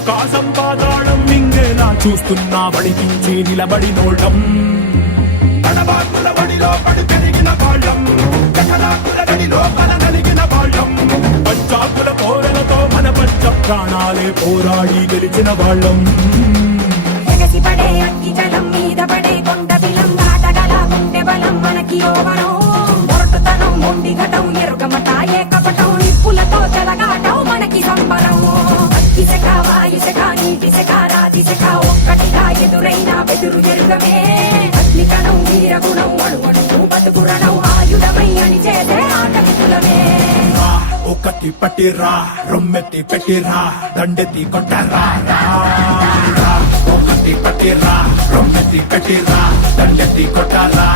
ఆకాశం పాతాళం మింగేలా చూస్తున్నా వడికించి నిలబడినోళ్ళం తడబాకుల వడిలో పడి పెరిగిన వాళ్ళం కటలాకుల గడిలో పల నలిగిన వాళ్ళం పంచాకుల కోరలతో మన పంచ ప్రాణాలే పోరాడి గెలిచిన వాళ్ళం ఎగసిపడే అగ్గి జలం మీద పడే కొండ బిలం దాటగల గుండె బలం మనకి ఓవరం మొరటుతనం మొండి ఘటం ఎరుగమట ఏకపటం నిప్పులతో చెలగాటం మనకి సంబరం అగ్గిసెక వాయుసెక నీటిసెక రాతిసెక ఒక్కటిగా ఎదురైన బెదురు ఎరుగమే అగ్నికణం వీరగుణం అణువణువు బతుకురణం ఆయుధమై అని చేసే ఆటవికులమే ఒకటి పట్టిరా రొమ్మెత్తి పెట్టిరా దండెత్తి కొట్టరా ఒకటి పట్టిరా రొమ్మెత్తి పెట్టిరా దండెత్తి కొట్టరా